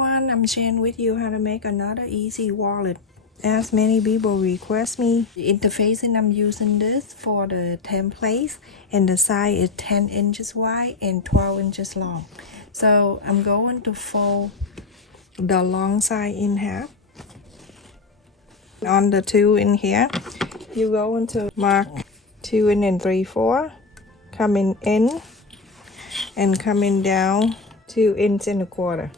everyone, I'm sharing with you how to make another easy wallet. As many people request me, the interfacing I'm using this for the templates, and the size is 10 inches wide and 12 inches long. So I'm going to fold the long side in half. On the 2 in here, you're going to mark 2 and 3/4, coming in and coming down 2 inches and a quarter.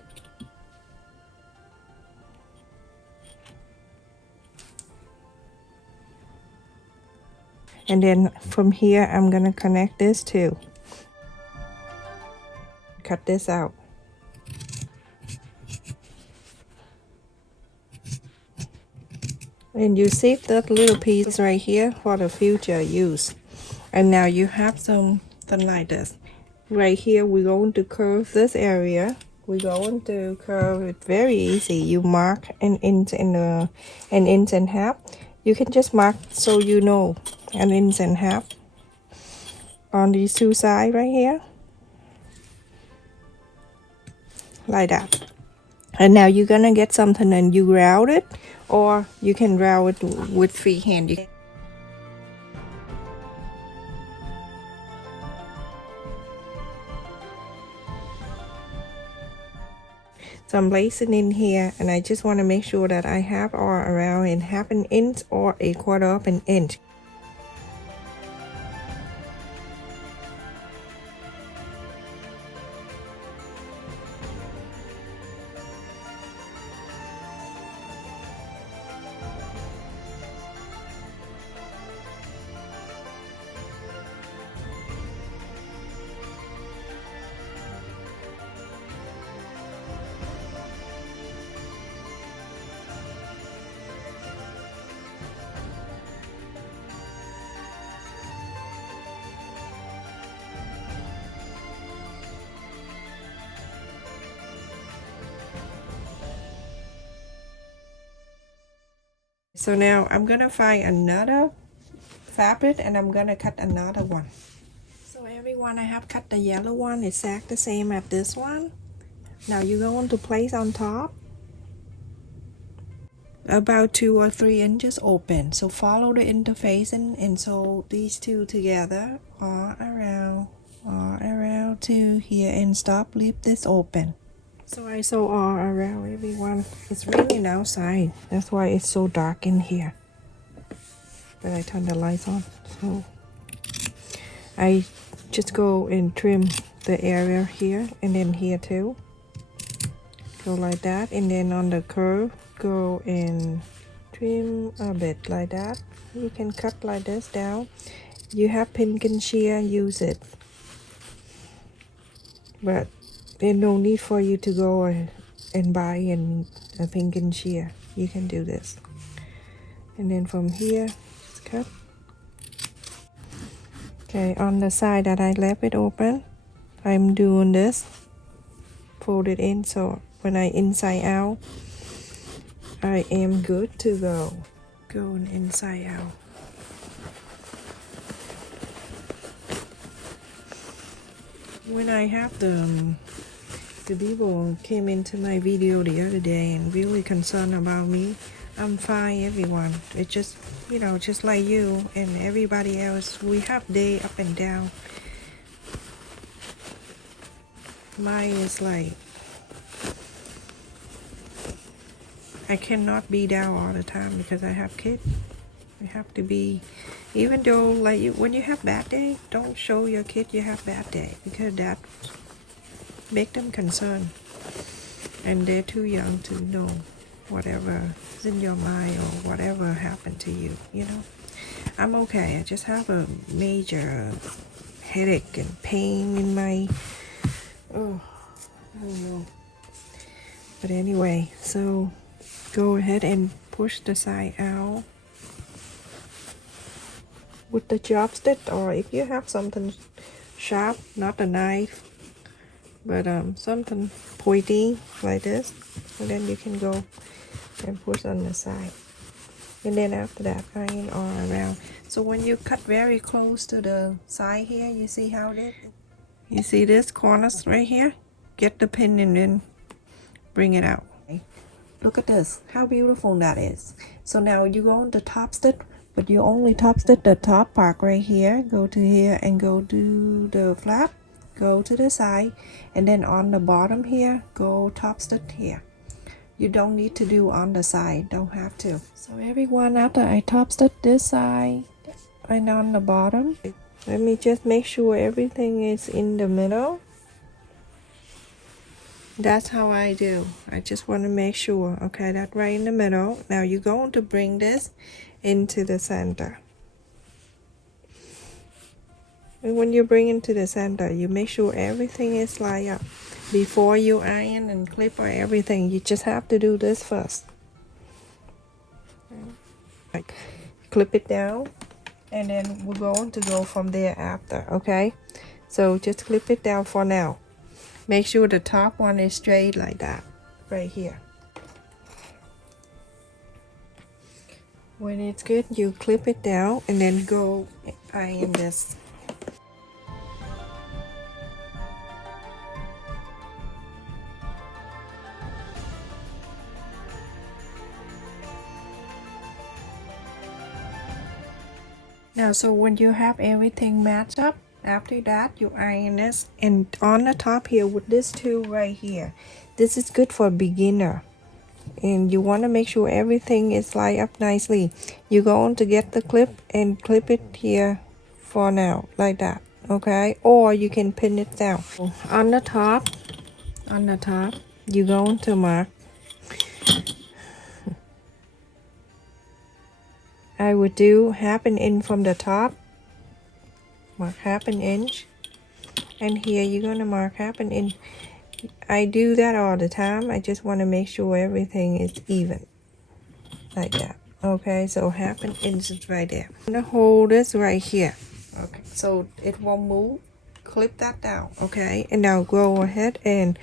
And then from here, I'm gonna connect this too. Cut this out. And you save that little piece right here for the future use. And now you have something like this. Right here, we're going to curve this area. We're going to curve it very easy. You mark an inch and a half. You can just mark so you know an inch and a half on these two sides right here, like that. And now you're gonna get something and you round it, or you can round it with freehand. So I'm placing in here, and I just want to make sure that I have all around in half an inch or a quarter of an inch. So now I'm gonna find another fabric and I'm gonna cut another one. So everyone, I have cut the yellow one exactly the same as this one. Now you're going to place on top about 2 or 3 inches open. So follow the interfacing and sew these two together all around to here and stop, leave this open. So I sew all around everyone. It's raining outside, that's why it's so dark in here. But I turn the lights on, so I just go and trim the area here and then here too. Go like that, and then on the curve, go and trim a bit like that. You can cut like this down. You have pink and shear, use it. But there's no need for you to go and buy a pink and shear. You can do this. And then from here, just cut. Okay, on the side that I left it open, I'm doing this. Fold it in, so when I inside out, I am good to go. Going inside out. When I have the people came into my video the other day and really concerned about me, I'm fine everyone. It's just, you know, just like you and everybody else, we have day up and down. Mine is like, I cannot be down all the time because I have kids. You have to be, even though like when you have bad day, don't show your kid you have bad day, because that make them concerned, and they're too young to know whatever is in your mind or whatever happened to you, you know. I'm okay. I just have a major headache and pain in my, oh, I don't know. But anyway, so go ahead and push the side out with the chopstick, or if you have something sharp, not a knife, but something pointy like this, and then you can go and push on the side. And then after that, iron all around. So when you cut very close to the side here, you see how it is? You see this corners right here? Get the pin and then bring it out. Look at this, how beautiful that is. So now you go into top stitch, but you only top stitch the top part right here. Go to here and go to the flap, go to the side, and then on the bottom here, go top stitch here. You don't need to do on the side, don't have to. So everyone, after I top stitch this side and on the bottom, let me just make sure everything is in the middle. That's how I do. I just want to make sure. Okay, that's right in the middle. Now you're going to bring this into the center. And when you bring it to the center, you make sure everything is lined up. Before you iron and clip or everything, you just have to do this first. Like, clip it down, and then we're going to go from there after, okay? So just clip it down for now. Make sure the top one is straight like that, right here. When it's good, you clip it down and then go iron this. Now, so when you have everything matched up, after that you iron this, and on the top here with this tool right here, this is good for beginner, and you want to make sure everything is lined up nicely. You're going to get the clip and clip it here for now, like that, okay? Or you can pin it down. On the top, you're going to mark. I would do half an inch from the top, mark half an inch, and here you're going to mark half an inch. I do that all the time. I just want to make sure everything is even, like that. Okay, so half an inch is right there. I'm going to hold this right here. Okay, so it won't move. Clip that down, okay? And now go ahead and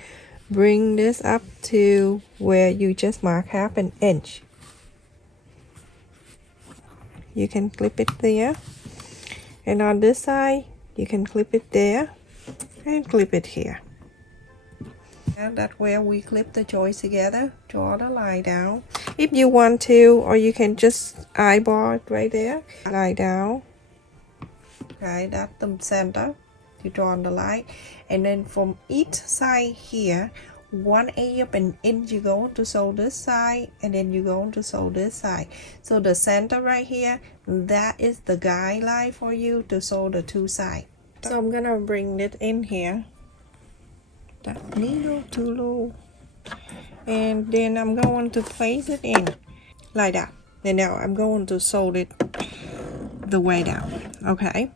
bring this up to where you just mark half an inch. You can clip it there, and on this side you can clip it there and clip it here. And that's where we clip the joints together. Draw the line down if you want to, or you can just eyeball it right there. Line down. Okay, that's the center. You draw the line, and then from each side here, 1/8 of an inch, you're going to sew this side, and then you're going to sew this side. So the center right here, that is the guideline for you to sew the two sides. So I'm gonna bring it in here. That needle too low, and then I'm going to place it in like that. And now I'm going to sew it the way down. Okay,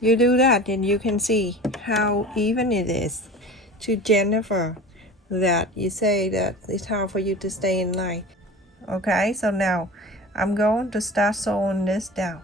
you do that, and you can see how even it is. To Jennifer, that you say that it's hard for you to stay in line. Okay, so now I'm going to start sewing this down.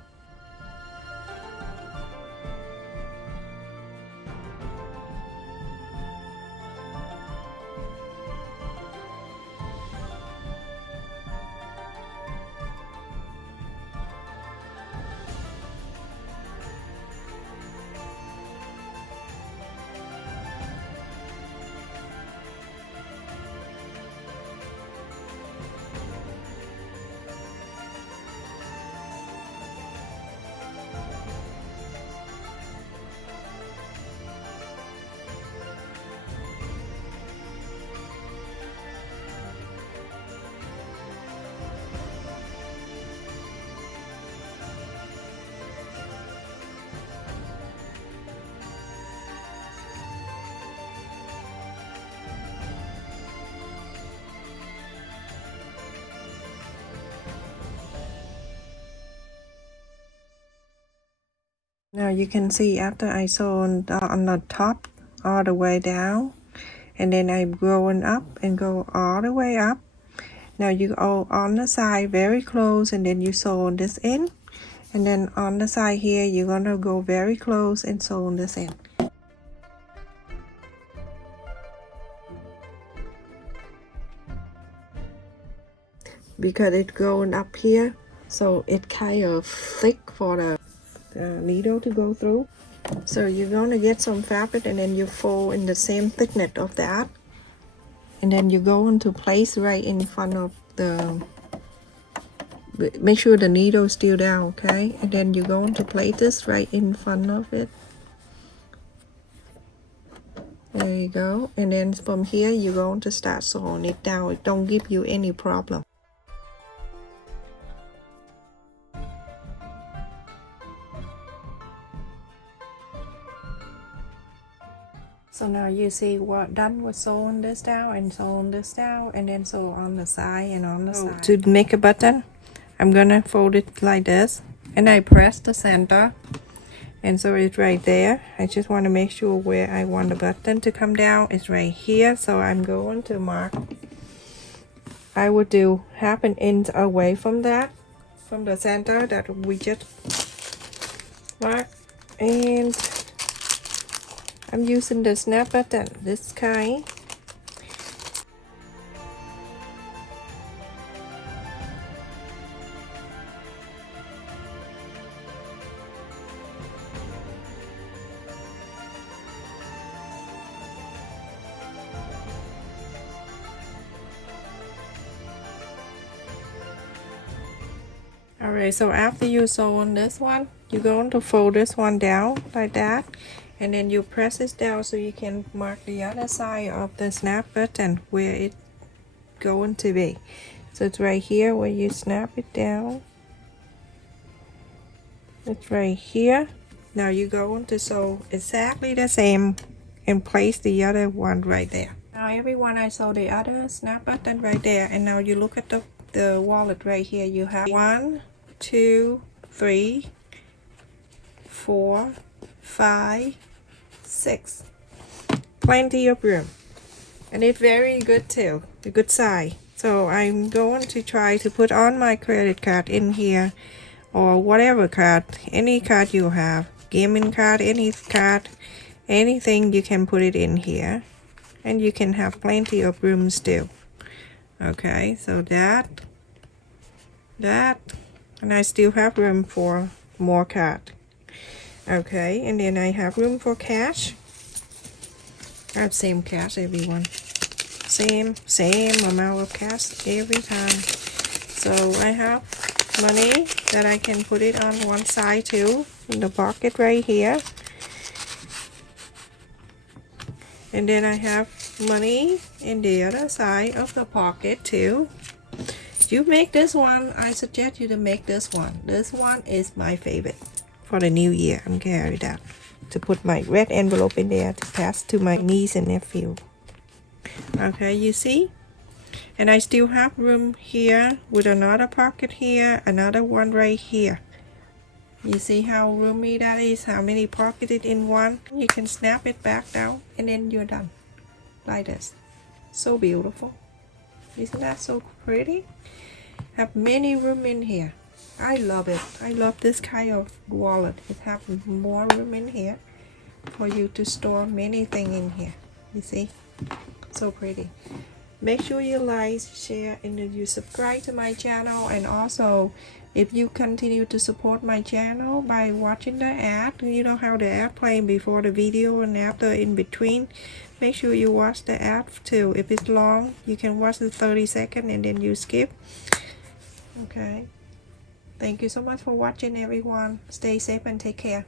Now you can see after I sew on the top all the way down, and then I'm going up and go all the way up. Now you go on the side very close, and then you sew this in, and then on the side here you're gonna go very close and sew this in. Because it's going up here, so it kind of thick for the needle to go through. So you're going to get some fabric, and then you fold in the same thickness of that, and then you're going to place right in front of the, make sure the needle is still down, okay? And then you're going to place this right in front of it. There you go. And then from here you're going to start sewing it down. It don't give you any problem. So now you see what done with sewing this down and sewing this down, and then sew on the side and on the side. To make a button, I'm gonna fold it like this, and I press the center, and so it's right there. I just want to make sure where I want the button to come down is right here. So I'm going to mark, I would do 1/2 inch away from that, from the center that we just marked, and I'm using the snap button, this kind. Alright, so after you sew on this one, you're going to fold this one down like that, and then you press it down so you can mark the other side of the snap button where it's going to be. So it's right here where you snap it down. It's right here. Now you're going to sew exactly the same and place the other one right there. Now everyone, I sew the other snap button right there, and now you look at the wallet right here. You have 1, 2, 3, 4, 5, 6. Plenty of room, and it's very good too, a good size. So I'm going to try to put on my credit card in here, or whatever card, any card you have, gaming card, any card, anything, you can put it in here, and you can have plenty of room still. Okay, so that, and I still have room for more card. Okay, and then I have room for cash. I have same cash, everyone. Same amount of cash every time. So I have money that I can put it on one side too, in the pocket right here. And then I have money in the other side of the pocket too. You make this one, I suggest you to make this one. This one is my favorite for the new year. I'm carrying that to put my red envelope in there to pass to my niece and nephew. Okay, you see? And I still have room here with another pocket here, another one right here. You see how roomy that is, how many pockets it in one? You can snap it back down and then you're done. Like this. So beautiful. Isn't that so pretty? Have many room in here. I love it. I love this kind of wallet. It have more room in here for you to store many things in here. You see? So pretty. Make sure you like, share, and you subscribe to my channel. And also, if you continue to support my channel by watching the ad, you know how the ad playing before the video and after in between. Make sure you watch the ad too. If it's long, you can watch the 30 seconds and then you skip. Okay. Thank you so much for watching, everyone. Stay safe and take care.